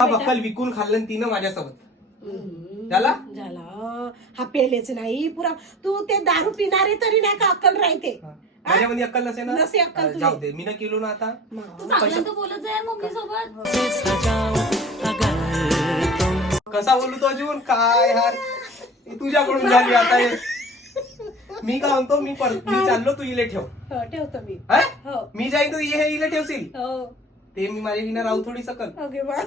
हा बक्कल विकून खाल्लं तिनं माझ्यासोबत झाला झाला. हा पेलेच नाही पुरा. तू ते दारू पिणारे तरी नाही का अक्कल राहते. माझ्यामध्ये अक्कल नसे ना. नसे अक्कल तुला. जाऊ दे मी ना केलो ना आता. तू चांगलं बोलत जाय मम्मी सोबत. कसा बोलू तो अजून काय यार तुझ्याकडून झाली आता हे. मी काय म्हणतो मी चाललो तू इले ठेव. हो, ठेवतो मी. हा? हो मी जाईन तू हे इले ठेवशील हो. ते मी माझ्या विना राहू थोडी सकल. ओके बा.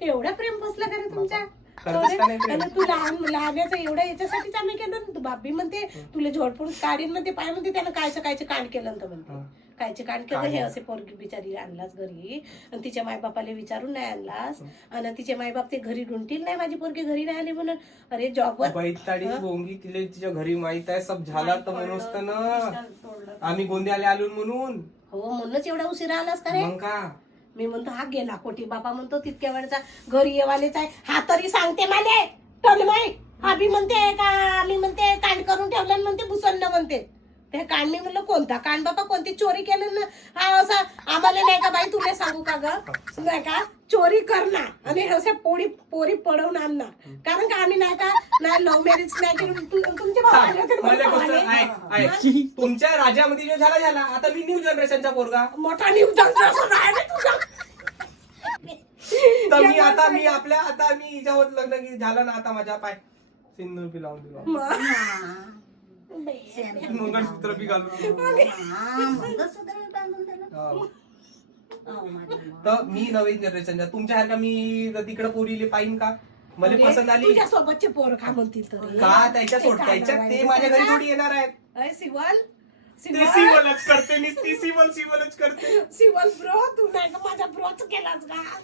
एवढा प्रेम बसला का रे तुमच्या. करतेस का नाही प्रेम? आणि तू लहानाचं एवढं याच्यासाठीच आम्ही केलं ना. तू बाबी म्हणते तुला झोडपडून काढीन म्हणते पाय म्हणते त्यानं कायचं कांड केलं तर म्हणते. कायचे कांड केलं हे असे पोरगी बिचारी आणलास घरी आणि तिच्या मायबापाला विचारून नाही आणलास आणि तिचे मायबाप ते घरी ढुंढतील नाही माझी पोरगी घरी राहिली म्हणून. अरे जॉबवर बैताडी बोंगी तिले तिच्या घरी माहित आहे सब झाला तर म्हणून असतं ना आम्ही गोंदियाला आलो म्हणून. हो म्हणूनच एवढा उशिरा आलास का रे. मग का मी म्हणतो हा गेला कोटी बापा म्हणतो तितक्या वेळचा घरी येवालेच आहे. हा तरी सांगते मला टोलमाई. हा बी म्हणते का आम्ही म्हणते कांड करून ठेवलं म्हणते भुसन्न म्हणते. ते कांड मी म्हणलं कोणता कांड बापा कोणती चोरी केलं ना. हा असं आम्हाला नाही का बाई तुला सांगू का ग नाही का चोरी करणार आणि असे पोरी पडवून आणणार. कारण का आम्ही नाही का नाही लव्ह मॅरेज नाही केलं. तुमच्या तुमच्या राज्यामध्ये जो झाला आता मी न्यू जनरेशनचा पोरगा मोठा न्यू जनरेशन आहे रे तुझा. तर मी आता मी हिच्यावर लग्न झालं ना आता माझ्या पाय सिंदूर बी लावून दिला मंगळसूत्र बी घालून. तर मी नवीन जनरेशनच्या तुमच्यासारखा मी तिकडे पोरीले पाहिन का मला पसंत आली तुझ्या सोबतचे पोर का म्हणतील तर का त्याच्या ते माझ्या घरी थोडी येणार आहेत. सिवल ते सिवलच करते ती सिवलच करते. सिवल ब्रो तू नाही का माझा ब्रोच केलाच का.